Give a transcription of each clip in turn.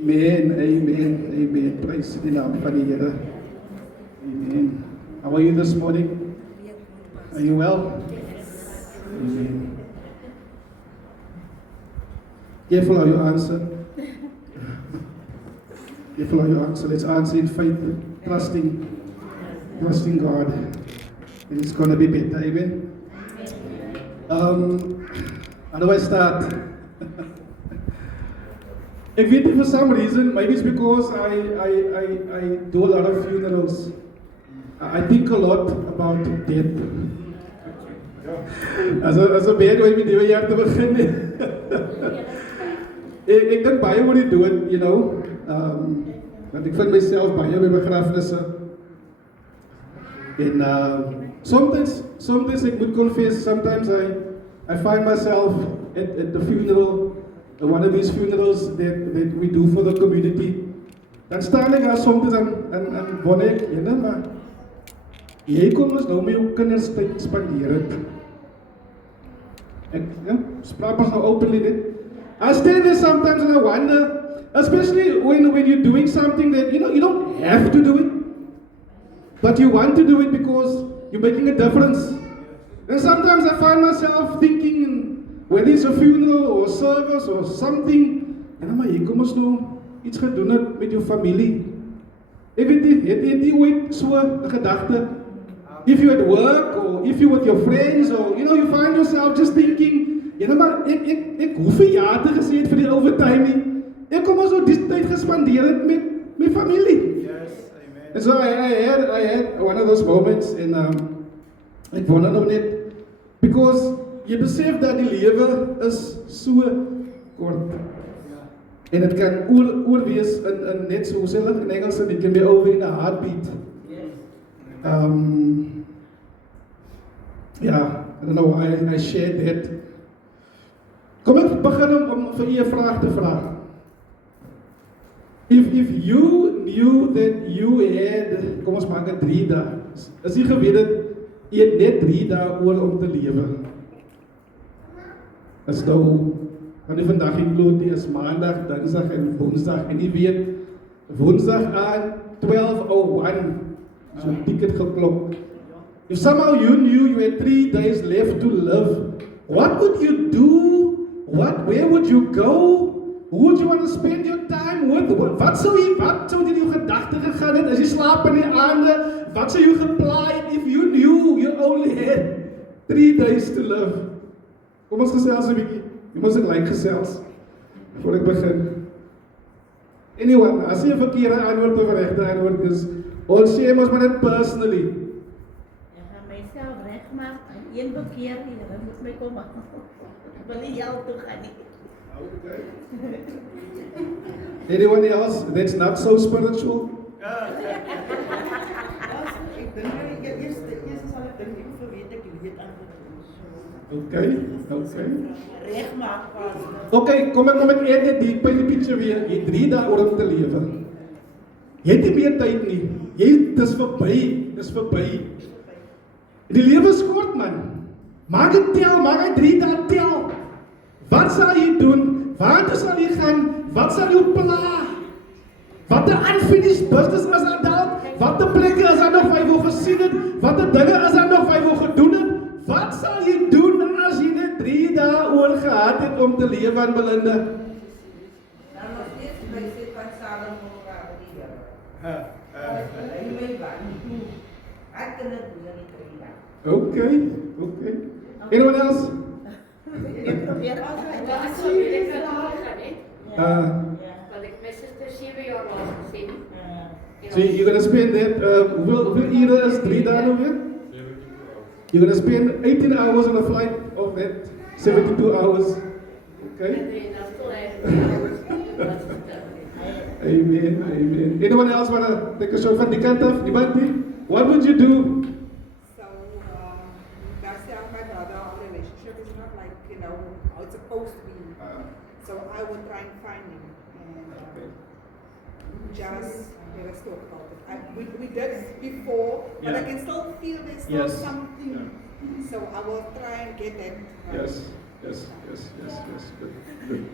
Amen, amen, amen. Praise the naam van die Here. Amen. How are you this morning? Are you well? Amen. Careful how you answer. Careful how you answer. Let's answer in faith, trusting God. And it's going to be better. Amen. How do I start? Ek weet nie, for some reason, maybe it's because I do a lot of funerals. I think a lot about death. As a bad way met die jaar te begin. Ek dink baie oor die dood, you know. Want ek vind myself baie by begrafnisse. En sometimes ek moet confess, sometimes I find myself at the funeral, one of these funerals that we do for the community. Dan staan ek daar soms en wonder ek, maar jy kom ons nou met jou kinders tyd spandeer het. Ek spraak ons nou openly dit. I stand there sometimes and I wonder, especially when you're doing something that you don't have to do it, but you want to do it because you're making a difference. And sometimes I find myself thinking, whether it's a funeral or a service or something, maar hier kom ons nou iets gedoen het met jou familie. Ek weet nie, het jy ooit so 'n gedagte? If you're at work or if you're with your friends or you find yourself just thinking, maar ek hoef nie ja te gesê het vir die overtime nie. Ek kom ons nou die tyd gespandeer het met my familie. Yes, amen. And so I had one of those moments en ek wonder nou net, because jy besef dat die lewe is so kort. En dit kan oorwees in net so sê hulle in Engels, it can be over in a heartbeat. I don't know why I shared that. Kom ek begin om vir u 'n vraag te vra. If you knew that you had, kom ons maak dit 3 dae. As jy geweet het jy het net 3 dae oor om te lewe. As nou, van die vandag in Klotie is maandag, dinsdag en woensdag, en jy weet, woensdag aan 12:01, so ticket geklop. If somehow you knew you had 3 days left to live, what would you do? Where would you go? Who would you want to spend your time with? Wat sou jy in jou gedagte gegaan het, as jy slaap in die aande, wat sou jy gepla het, if you knew you only had 3 days to live? Kom ons gesels 'n bietjie. Jy moet dit gesels voor ek begin. Anyone, as jy 'n verkeerde antwoord of 'n regte antwoord is, ons sê ons maar net personally. Ek gaan myself regmaak en een bekeer nie, dan moet my kom. Ek wil nie jou toe gaan nie. Okay. Anyone else that's not so spiritual? Okay. Okay, kom ek eet die picture weer. Jy 3 dae oor om te lewe. Jy het nie meer tyd nie. Dis verby. Die lewe is kort, man. Maak dit tel, maak hy 3 dae tel. Wat sal jy doen? Waar sal jy gaan? Wat sal jou pla? Wat 'n unfinished business is daar dalk? Wat 'n plekke is daar nog waar jy wil gesien het? Wat 'n dinge is daar nog waar jy wil gedoen het? Wat sal jy doen as jy net 3 dae oor gehad het om te lewe aan Belinda? Dan nog steeds by sit van Salomo oor die Here. Ek kan dit doen in 3 dae. Okay. Anyone else? Ek probeer As jy dit gaan hè. Want ek my suster 7 jaar laas gesien. So you're going to spend that, hoeveel ure is 3 dae nou weer? You're going to spend 18 hours on a flight of that 72 hours. Okay? Amen. Anyone else want to take a shot van die kant af? Niemand nie? What would you do? So, myself and my brother, our relationship is not like, how it's supposed to be. So I would try and find him and just let us talk about it. We did before, but I can still feel there's still something. So I will try and get that. Yes. Good.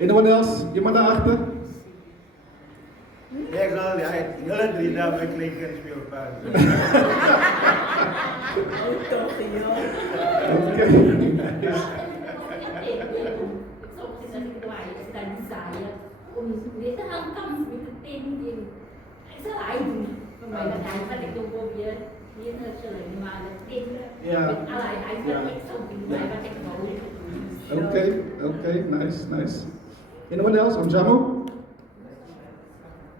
Anyone else? Iemand daarachter? Ek sal julle drie daar my kleinkind speel pas. Oh, toch, joh. Okay. Soms is het kwaai, is dat desire om weer te gaan kampen met de teen. Ik zal eigenlijk van mij dat hij wat ik doe weer het zullen maar de teen Ja. met allerlei eigenlijk Ja. ik zo doen bij wat ik wou. Okay, nice. Anyone else? Jamo?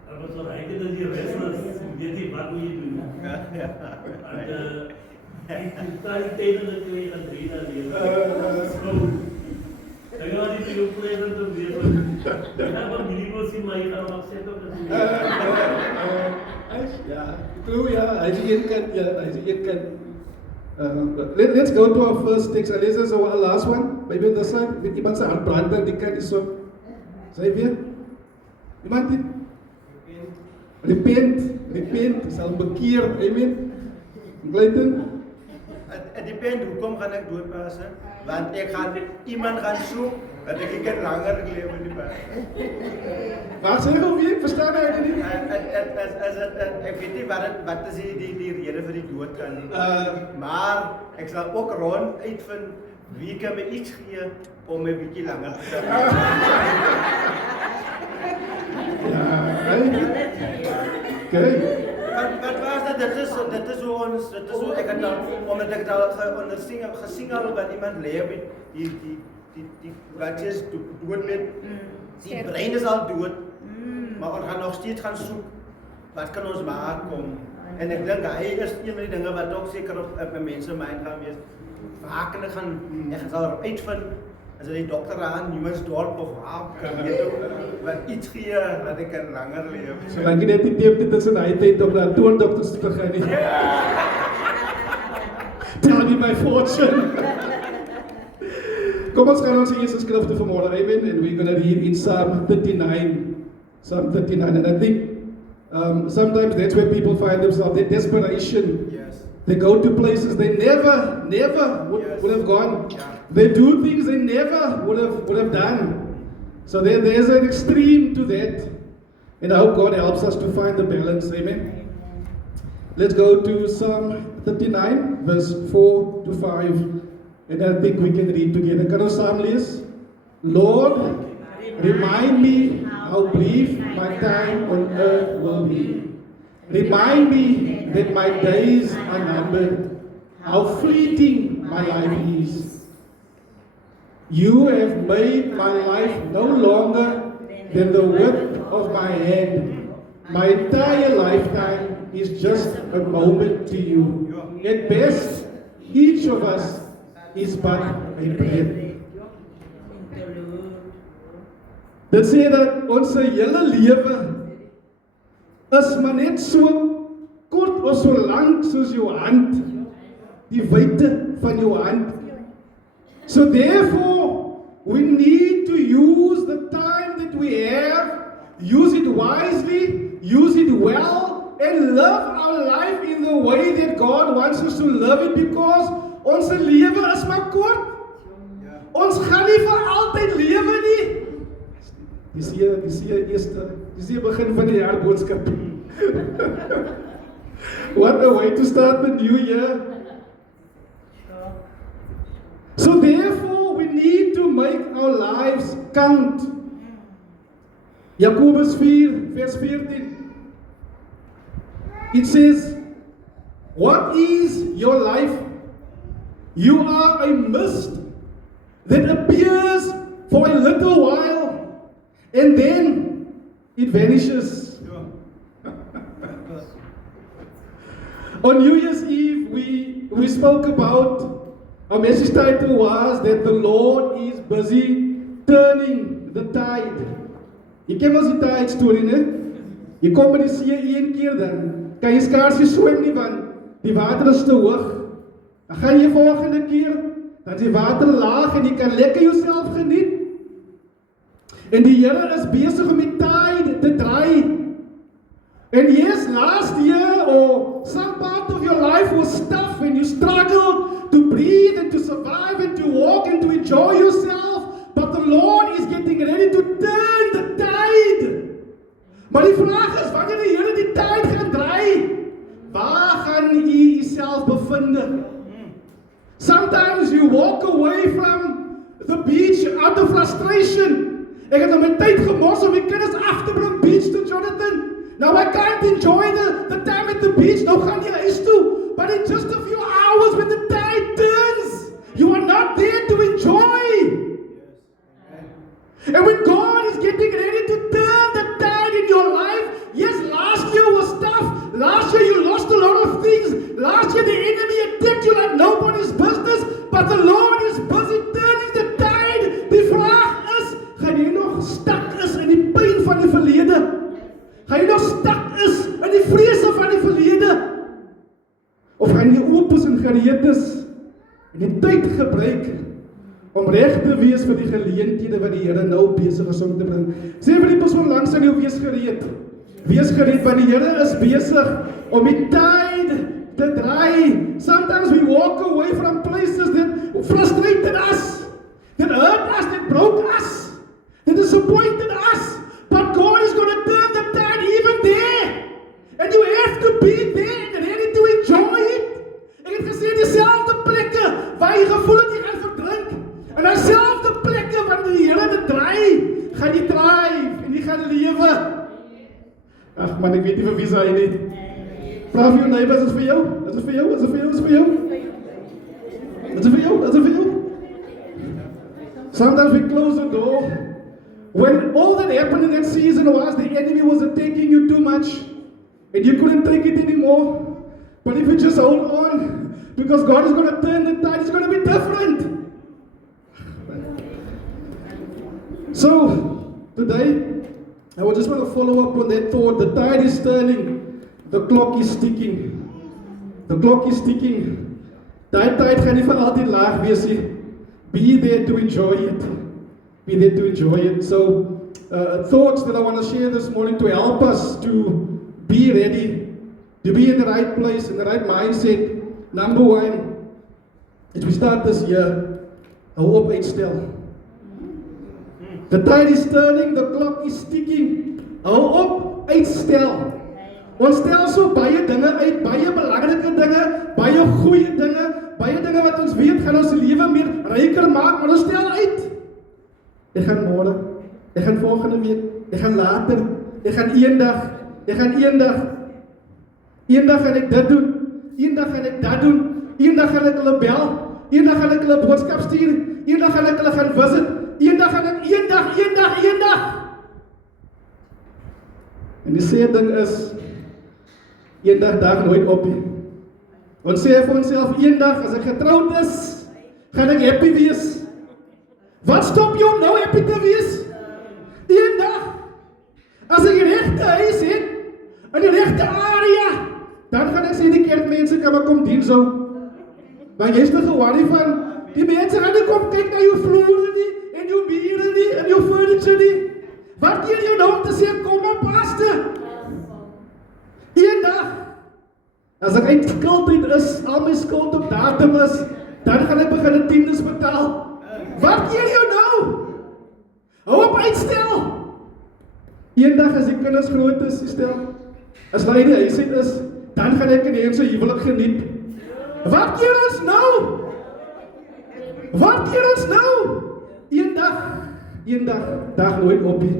Aber so eigentlich dass die Wrestlers, weet jy wat moet jy doen? En die tydens dat jy gaan drie na lewe. So, dan gaan die twee players om weer. Dan van minimum sien maar jy gaan op set op dat. Ja, true, ja. Hy's een kant. Let's go to our first text. This is our last one. Maybe on the side. Met iemand se hart brand dan die kant is so. Sê weer. Iemand dit? Repent, sal bekeer, amen. Gleiton? Het depend hoekom gaan ek doodpas, want ek gaan iemand gaan soek dat ek een langer lewe in die pas. Waar sê jy weer? Verstaan jy dit nie? Ek weet nie wat is die rede vir die dood kan nie. Maar ek sal ook rond uitvind wie kan my iets gee om my bietjie langer te doen. Ja, okay. Wat was dat? Dit is hoe ek het al, omdat ek het al gesien al wat iemand leef met die wat is dood met, die brein is al dood, maar ons gaan nog steeds gaan soek, wat kan ons maak om, en ek dink hy is een van die dinge wat ook seker op mense mind gaan wees, vaak en ek sal uitvind, as die dokter aan Nieuwensdorp of waar, wat iets gee, dat ek kan langer leef. Solank jy net nie teep dit is in hy tyd om na toondokters te gaan nie. Tell me my fortune. Kom ons gaan ons eerste skrifte vanmôre, amen, and we're going to read in Psalm 39, and I think sometimes that's where people find themselves, their desperation. Yes. They go to places they never would have gone. Yeah. They do things they never would have done. So there's an extreme to that. And I hope God helps us to find the balance. Amen. Let's go to Psalm 39, verse 4 to 5. And I think we can read together. Can you Psalm lees? Lord, remind me how brief my time on earth will be. Remind me that my days are numbered, how fleeting my life is. You have made my life no longer than the width of my hand. My entire lifetime is just a moment to you. At best, each of us is but a breath. Dit sê dat ons hele lewe is maar net so kort of so lank soos jou hand, die wyte van jou hand. So therefore, we need to use the time that we have, use it wisely, use it well, and live our life in the way that God wants us to live it, because ons lewe is maar kort. Ons gaan nie vir altyd lewe nie. Dis hier begin van die jaar boodskap. What a way to start the new year. So therefore we need to make our lives count. Jakobus 4 vers 14. It says, what is your life? You are a mist that appears for a little while and then it vanishes. On New Year's Eve, we spoke about, our message title was that the Lord is busy turning the tide. Jy ken mos die tide storie, né? Jy kom by die see een keer dan kan jy skaars nie swem nie want die water is te hoog. Dan gaan jy volgende keer, dan is die water laag en jy kan lekker jouself geniet. En die Here is besig om die tide te draai. And yes, last year or some part of your life was tough and you struggled to breathe and to survive and to walk and to enjoy yourself. But the Lord is getting ready to turn the tide. Maar die vraag is, wanneer die Here die tyd gaan draai, waar gaan u jezelf bevinden? Sometimes you walk away from the beach out of frustration. Ek het nou my tyd gemors om die kinders af te bring beach to Jonathan. Now I can't enjoy the time at the beach. Nou gaan jy huis toe. But in just a few hours when the tide turns, you are not there to enjoy. And when God is getting ready to turn the tide in your life, yes, last year was tough. Last year you lost a lot of things. Last year the enemy attacked you like nobody's business. But the Lord is busy turning the tide. Die vraag is, gaan jy nog stak is in die pyn van die verlede? Gaan jy nog stak is in die vrese van die verlede? Of gaan jy oop is en gereed is en die tyd gebruik om reg te wees vir die geleenthede wat die Here nou besig is om te bring? Sê vir die persoon langs aan jou, wees gereed. Wees gereed, want die Here is besig om die tyd te draai. Sometimes we walk away from places that frustrated us, that hurt us, that broke us, that disappointed us. But God is going to turn the tide even there. And you have to be there and ready to enjoy it. Ek het gesê, diezelfde plekke waar jy gevoel het jy gaan verdrink. En diezelfde plekke waar die Here dit draai, gaan jy thrive en jy gaan lewe. Ag man, ek weet nie vir wie sê nie. Vra vir jou neighbor, is dit vir jou? Is dit vir jou? Is dit vir jou? Is dit vir jou? Is dit vir jou? Is dit vir jou? Sometimes we close the door. When all that happened in that season was the enemy was attacking you too much and you couldn't take it anymore. But if you just hold on, because God is going to turn the tide, it's going to be different. So, today, I would just want to follow up on that thought. The tide is turning. The clock is ticking. The clock is ticking. Daai tyd gaan nie vir altyd laag wees nie. Be there to enjoy it. Be there to enjoy it. So, thoughts that I want to share this morning to help us to be ready, to be in the right place, in the right mindset. Number one, as we start this year, hou op uitstel. The tide is turning, the clock is ticking. Hou op uitstel. Ons stel so baie dinge uit, baie belangrike dinge, baie goeie dinge, baie dinge wat ons weet gaan ons lewe meer ryker maak, maar ons stel uit. Ek gaan môre, ek gaan volgende week, ek gaan later, ek gaan eendag, eendag gaan ek dit doen, eendag gaan ek dat doen, eendag gaan ek hulle bel, eendag gaan ek hulle boodskap stuur, eendag gaan ek hulle gaan visit, eendag gaan ek, eendag. En die sê ding is, eendag dag nooit op nie. Ons sê vir onsself, eendag as ek getroud is, gaan ek happy wees. Wat stop jou nou happy te wees? Eendag, as ek die regte huis het, in die regte area, dan gaan ek sê die kerkmense kan maar kom dien so. Want jy is te geworry van, die mense gaan nie kom kyk na jou vloere nie, en jou mure nie, en jou furniture nie. Wat keer jou nou om te sê, kom maar paste? Eendag, as ek uit skuldheid is, al my skuld op datum is, dan gaan ek begin 'n tiendes betaal. Wat keer jou nou? Hou op uitstel. Eendag as die kinders groot is, stel, as hulle in die huis is, dan gaan ek in die se huwelik geniet. Wat keer ons nou? Wat keer ons nou? Eendag, dag nooit op nie.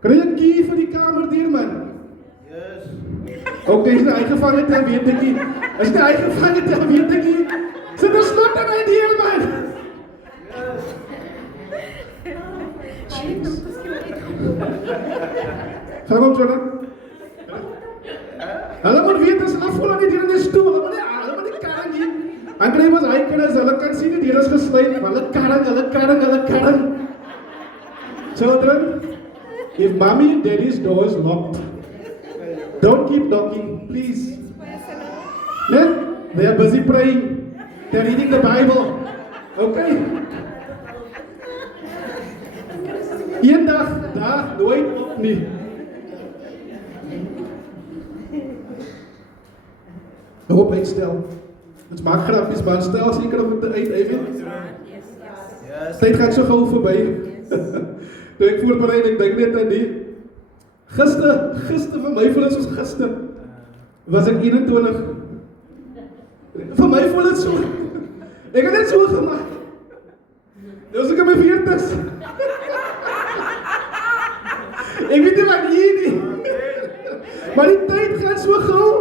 Kry ek kie vir die kamer deur, man? Yes. Ok, is die eingevang het, dan weet ek nie. Is die eingevang het, dan weet ek nie. Sit een slot in my deur, man. Jeez. Gaan kom, Jonathan. Hulle moet weet, as hulle voel aan die deur in die stoel, hulle moet nie karring nie. En kry ons hy kinders, hulle kan sien die deur is gesluit, maar hulle karring. Children, if mommy and daddy's door is locked, don't keep knocking, please. They are busy praying. They're reading the Bible. Okay? Eendag, dag nooit op nie. Hoop uitstel. Ons maak grappies, maar stel seker op het uit, even. Yes. Tyd gaan so gauw voorbij. Toe ek voorbereid, ek denk net aan die Gister, vir my voel dit soos gister. Was ek 21. Vir my voel dit so. Ek het net so gemaak. Nou is ek in my 40's. Ek weet nie wat hier nie. Maar die tyd gaan so gauw.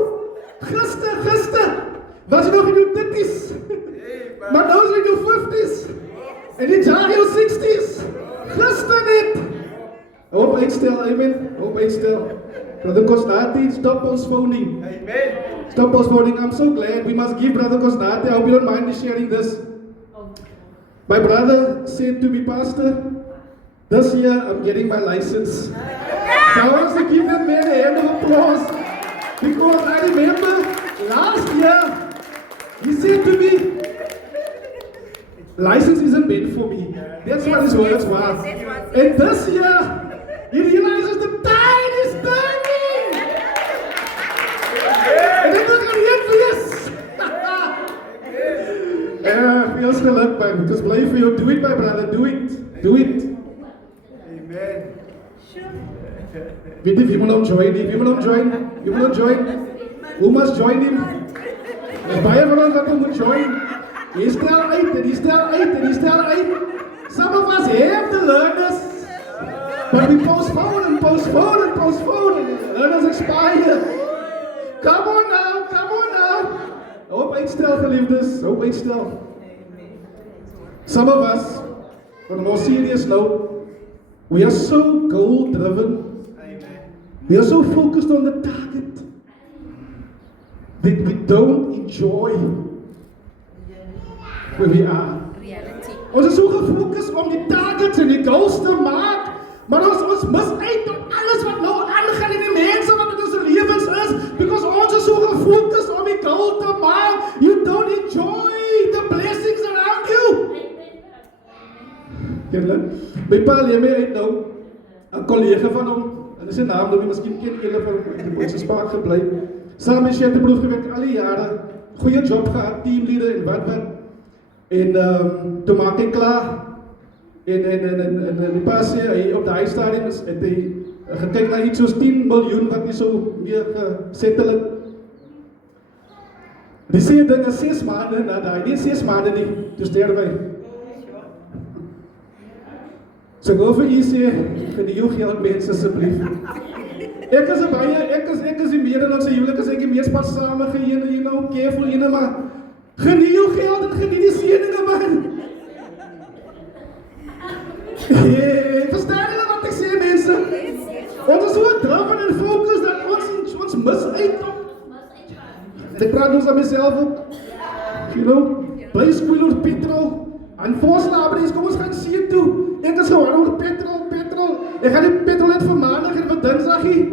Gister. Was jy nog in jou 30's? Maar nou is jy in jou 50's. En die jaar in jou 60's. Gister net. Hoop uitstel, amen. Hoop uitstel. Brother Kosnati, stop postponing. Amen. Stop postponing. I'm so glad. We must give Brother Kosnati. I hope you don't mind me sharing this. My brother said to me, Pastor, this year I'm getting my license. So I want to give that man a hand of applause. Because I remember last year, he said to me, license isn't meant for me. That's what his words were. And this year, he realizes the tide is turning. En dit is geen fees. Feels geluk by me. Dis bly vir jou. Do it, my brother. Do it. Amen. Weet jy wie moet hom join? Wie moet join? Who must join him? Dis baie van ons wat hom moet join. Hy stel uit. Some of us have the learners. But we postpone. Learners expire. Come on now. Hoop uitstel, geliefdes. Hoop uitstel. Some of us, on a more serious note, we are so goal-driven. We are so focused on the target that we don't enjoy where we are. Ons is so gefokus om die targets en die goals te maak, maar ons mis uit op alles wat nou aangaan in die mense wat in ons lewens is, because ons is so gefokus om die goal te maak, you don't enjoy the blessings around you. Julle, my pa leer my uit nou, 'n kollega van hom, en sy naam noem jy, miskien ken julle van die Bootse Spark gebly, saam met Shetterbroek gewerk al die jare, goeie job gehad, teamleader en wat. En toe maak hy klaar. En die pa sê, hy op die huisstadium het hy gekyk na iets soos 10 miljoen wat hy so weer gesettel het. Die sê dinge 6 maande na daai, nie 6 maande nie, toe sterf hy. So ek wil vir u sê, geniet jou geld mense asseblief. Ek is die meer in ons huwelik, as ek die mees passame geëne, you know, careful ene, maar geniet jou geld en geniet die seëninge, man. Verstaan julle wat ek sê, mense? Ons is so driven en focus dat ons mis uit op. Ek praat ons aan myself ook. You know, bly spoil oor petrol. En voorslaapreis, kom ons gaan see toe. Ek is gewoon oor petrol. Ek gaan die petrol net vir maandag en vir dinsdagie.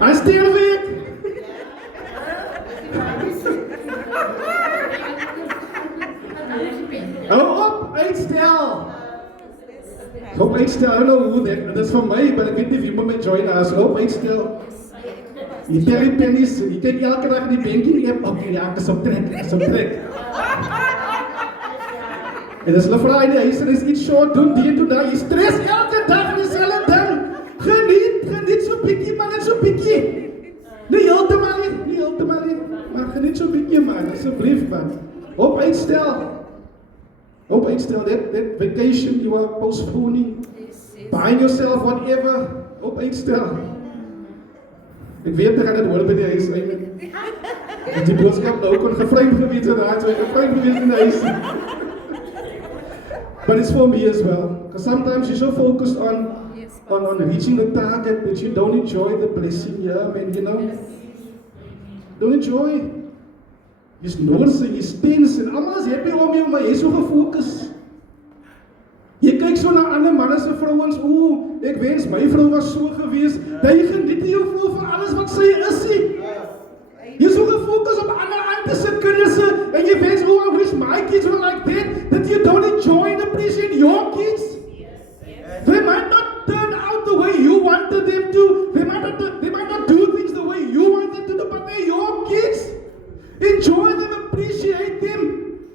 Hy sterf ek. Hou op, uitstel, nou hoe dit is vir my, maar ek weet nie wie moet my join as, hou op, uitstel. Die pennies, jy kyk elke dag die banking app, ok, ja, ek is op trek. En as hulle vraag in die huis en is iets short, doen die en doen daar, jy stress elke dag in dieselfde ding. Geniet so bietjie, man, net so bietjie. Nie heeltemal nie, maar geniet so bietjie, man, asseblief, man. Op uitstel, that vacation you are postponing, buying yourself whatever, op uitstel. Ek weet ek gaan dit hoor by die huis, en die boodskap nou kon gevryf gewees in die huis, gevryf gewees in die huis. But it's for me as well, because sometimes you're so focused on reaching the target that you don't enjoy the blessing, yeah, man, you know. Don't enjoy. Jy's noorse, jy's tens, en allemaal is happy om jou, maar jy is so gefokus. Jy kyk so na ander manne se vrouens, ek wens my vrou was so gewees, dat jy geniet jou vrou vir alles wat sy is. Jy is so gefokus op ander ante se kinders, en jy wens, I wish my kids were like that you don't enjoy and appreciate your kids. They might not turn out the way you wanted them to, they might not do things the way you want them to do, but they're your kids. Enjoy them, appreciate them.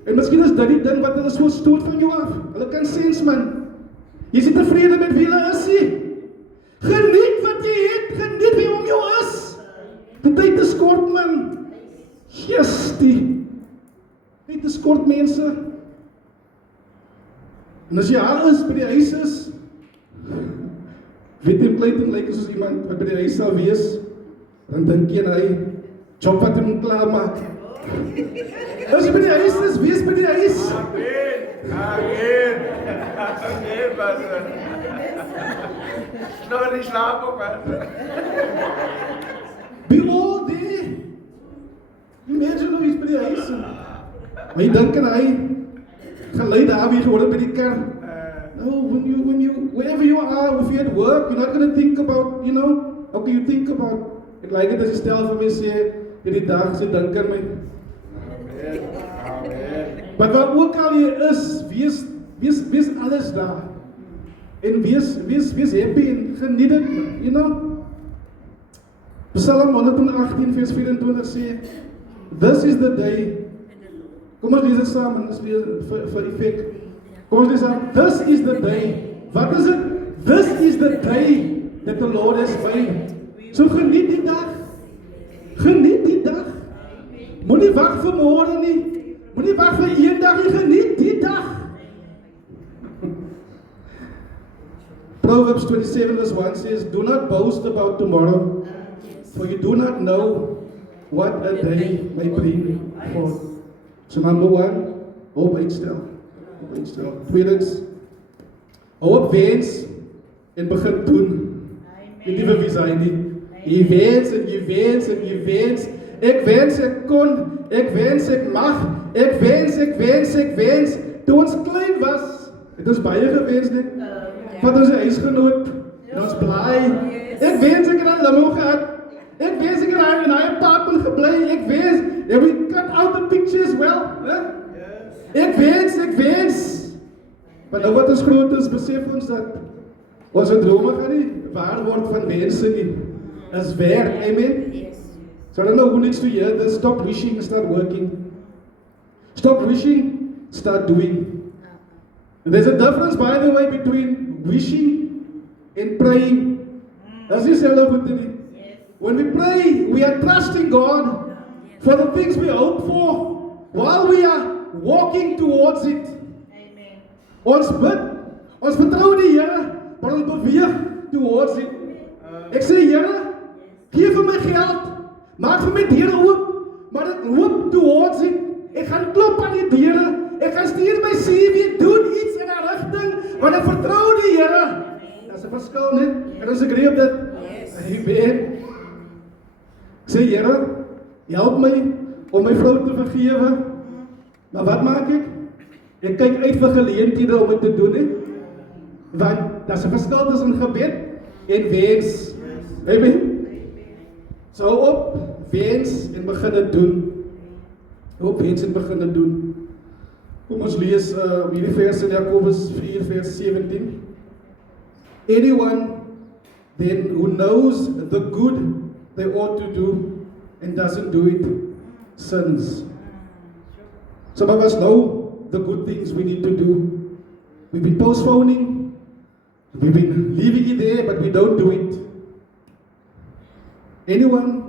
En miskien is dit die ding wat hulle so stoot van jou af. Hulle kan sens, man. Jy is nie tevrede met wie jy is nie. Geniet wat jy het, geniet wie om jou is. Die tyd is kort, man. Yes, die tyd is kort, mense. En as jy al is, by die huis is, weet jy, Clayton lyk soos iemand wat by die huis sal wees, dan dink jy, hy, job wat hy moet klaarmaak. As jy by die huis is, wees by die huis. Amen, pastor. Nog niet slapen, pastor. Be all there. Imagine hoe jy by die huis is. Maar jy dink en hy, gelei daar wie geworden by die kerk. No, wherever you are, if you're at work, you're not going to think about, okay, you think about, ek like het as jy stel vir my sê, die dag sê, dink aan my. Maar waar ook al jy is, wees alles daar. En wees happy en geniet het, Psalm 118 vers 24 sê, this is the day. Kom ons lees dit saam, en ons lees vir effect. Kom ons lees saam, this is the day. Wat is het? This is the day that the Lord has made. So geniet die dag. Geniet die dag. Moenie wag vir môre nie. Moenie wag vir een dag nie, geniet die dag. Proverbs 27 verse 1 says, do not boast about tomorrow, for you do not know what a day may bring forth. So number 1, hoop uitstel. Tweedens, hou op wens en begin doen. Weet nie vir wie sy nie. Jy wens en jy wens en jy wens. Ek wens ek kon, ek wens ek mag, ek wens. Toe ons klein was, het ons baie gewens net. Wat ons huisgenoot, en ons blaai. Ek wens ek het 'n limo gehad. Ek wens ek het in 'n apartment gebly. Ek wens, and we cut out the pictures well. Ek wens. Maar nou wat ons groot is, besef ons dat onze drome gaan nie waar word van wense nie. Is werk, amen? So I don't know who needs to hear this. Stop wishing and start working. Stop wishing, start doing. And there's a difference, by the way, between wishing and praying. That's dieselfde goed nie. When we pray, we are trusting God for the things we hope for while we are walking towards it. Amen. Ons bid, ons vertrou die Here, maar ons beweeg towards it. Ek sê, Here, gee vir my geld, maak vir my deure oop, maar ek loop towards it. Ek gaan klop aan die deure, ek gaan stuur my CV, doen iets in 'n rigting, want ek vertrou die Here. Daar's 'n verskil net, en ons agree op dit. Amen. Ek sê, Here, help my om my vrou te vergewe. Maar wat maak ek? Ek kyk uit vir geleenthede om dit te doen, hè? Want daar's 'n verskil tussen gebed en wens. Amen. So hou op, wens en begin dit doen. Hou op, wens en begin dit doen. Kom ons lees hierdie vers in Jakobus 4 vers 17. Anyone then who knows the good they ought to do and doesn't do it sins. Some of us know the good things we need to do. We've been postponing. We've been leaving it there, but we don't do it. Anyone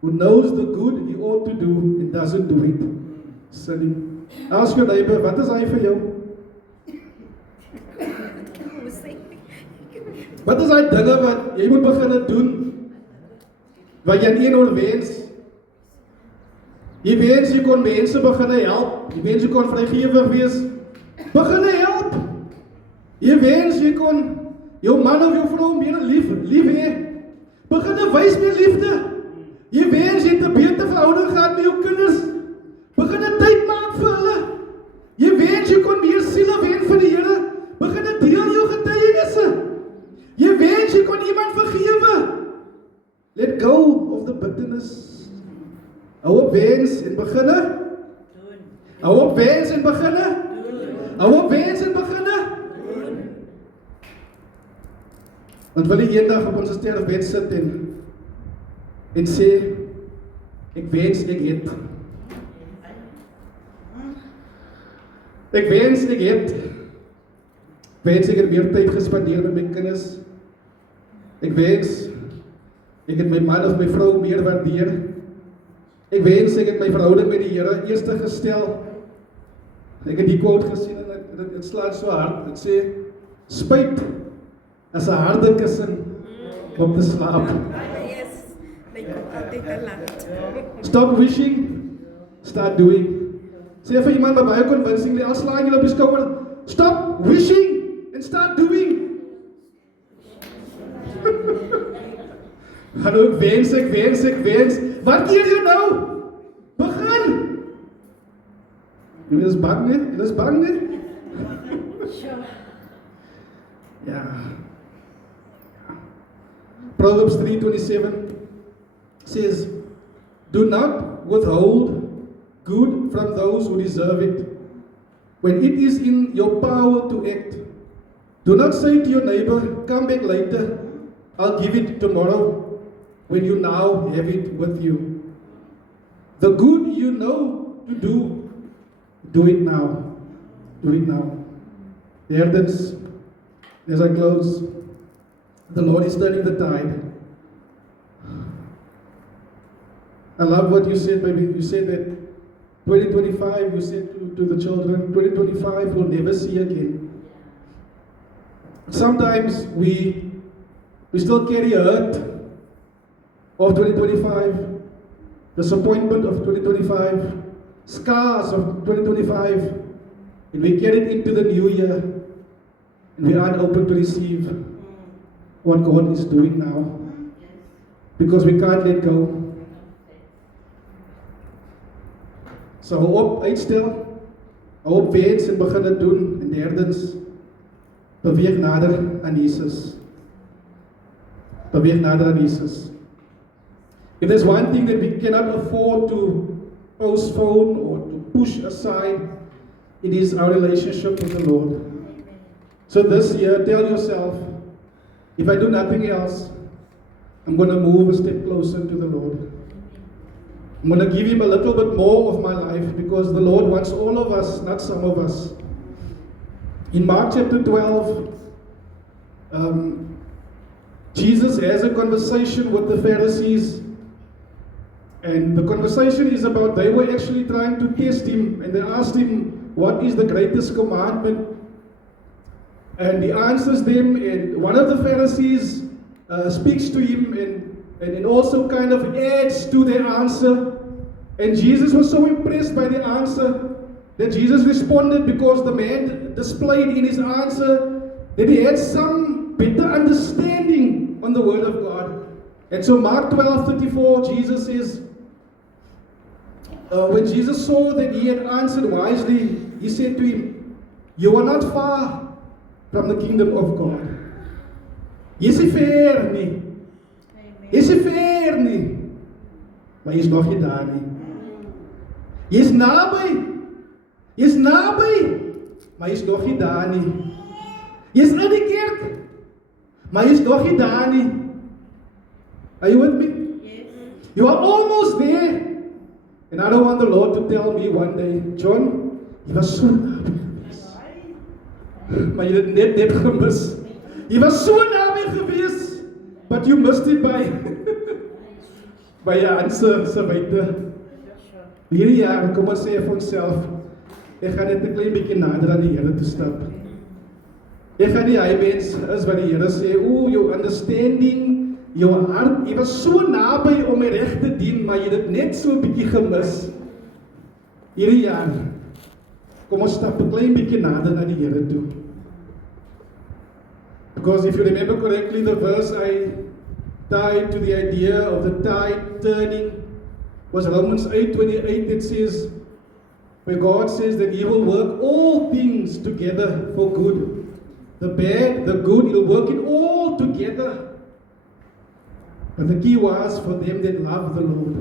who knows the good he ought to do and doesn't do it, sinning. Ask your neighbor, wat is hy vir jou? Wat is hy dinge wat jy moet begin doen? Wat jy nie oor wens? Jy wens jy kon mense begin help. Jy wens jy kon vrygewig wees. Begin help. Jy wens jy kon jou man of jou vrou meer lief hê. Begin wys meer liefde. Jy wens jy het 'n beter verhouding gehad met jou kinders. Begin 'n tyd maak vir hulle. Jy wens jy kon meer siele wen vir die Here. Begin deel jou getuienisse. Jy wens jy kon iemand vergewe. Let go of the bitterness. Hou op wens en beginne. Hou op wens en beginne. Hou op wens en beginne. Want wil jy eendag op ons sterfbed sit en sê, ek wens ek het. Ek wens ek het wens ek het meer tyd gespandeer met my kinders. Ek wens ek het my man of my vrou meer waardeer. Ek wens ek het my verhouding met die Here eerste gestel. Ek het die quote gesien en dit slaan so hard. Dit sê, spyt is 'n harde kussen om te slaap. Yes, they come out the land. Stop wishing, start doing. Sê vir iemand wat baie convincingly, al slaan julle op die skouer, stop wishing and start doing. Hallo, ek wens. Wat keer jy nou? Begin! Julle is bang, ne? Ja. Proverbs 3:27 says, do not withhold good from those who deserve it. When it is in your power to act, do not say to your neighbor, come back later, I'll give it tomorrow, when you now have it with you. The good you know to do it now. Do it now. Derdens, as I close, the Lord is turning the tide. I love what you said, baby. You said that 2025, you said to the children, 2025 we'll never see again. Sometimes we still carry hurt of 2025, disappointment of 2025, scars of 2025, and we carry it into the new year, and we aren't open to receive what God is doing now, because we can't let go. So hou op uitstel, hou op wens en begin dit doen, en derdens, beweeg nader aan Jesus. Beweeg nader aan Jesus. If there's one thing that we cannot afford to postpone or to push aside, it is our relationship with the Lord. So this year, tell yourself, if I do nothing else, I'm going to move a step closer to the Lord. I'm going to give Him a little bit more of my life, because the Lord wants all of us, not some of us. In Mark chapter 12, Jesus has a conversation with the Pharisees, and the conversation is about, they were actually trying to test Him, and they asked Him, what is the greatest commandment? And He answers them, and one of the Pharisees speaks to Him, and also kind of adds to their answer. And Jesus was so impressed by the answer that Jesus responded, because the man displayed in his answer that he had some better understanding on the Word of God. And so Mark 12:34, Jesus says, when Jesus saw that he had answered wisely, He said to him, you are not far from the kingdom of God. Jy's nie ver nie. Jy's nie ver nie. Maar jy's nog nie daar nie. Jy's naby. Jy's naby. Maar jy's nog nie daar nie. Jy's in die kerk. Maar jy's nog nie daar nie. Are you with me? Yes. You are almost there. And I don't want the Lord to tell me one day, John, jy was so naby gewees. Maar jy het net gemis. Jy was so naby gewees, but you missed it by jou answer se buite. Hierdie jaar, kom ons sê vir onsself, ek gaan net 'n klein bietjie nader aan die Here toe stap. Ek gaan nie hy mens is wat die Here sê, jou understanding, jou hart, jy was so naby om my reg te dien, maar jy het dit net so 'n bietjie gemis. Hierdie jaar, kom ons stap 'n klein bietjie nader na die Here toe. Because if you remember correctly, the verse I tied to the idea of the tide turning was Romans 8:28. It says, where God says that He will work all things together for good. The bad, the good, He'll work it all together. But the key was for them that love the Lord.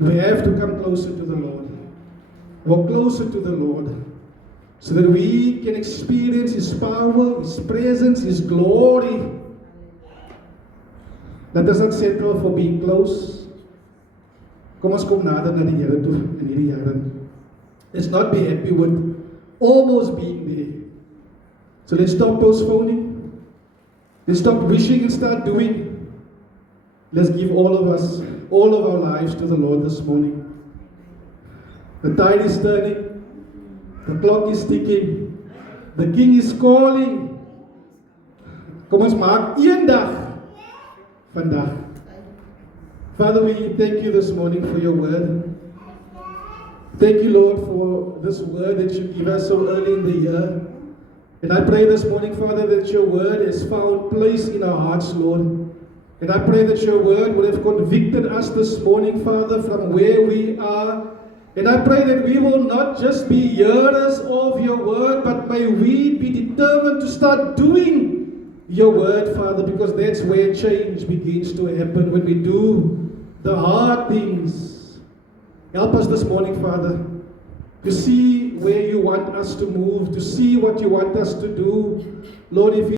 We have to come closer to the Lord. Walk closer to the Lord, so that we can experience His power, His presence, His glory. Let us not settle for being close. Kom ons kom nader na die Here toe in hierdie jare. Let's not be happy with almost being there. So let's stop postponing. Let's stop wishing and start doing. Let's give all of us, all of our lives to the Lord this morning. The tide is turning. The clock is ticking. The King is calling. Kom ons maak een dag vandag. Father, we thank you this morning for your word. Thank you, Lord, for this word that you give us so early in the year. And I pray this morning, Father, that your word has found place in our hearts, Lord. And I pray that your word would have convicted us this morning, Father, from where we are. And I pray that we will not just be hearers of your word, but may we be determined to start doing your word, Father, because that's where change begins to happen, when we do the hard things. Help us this morning, Father, to see where you want us to move, to see what you want us to do. Lord, if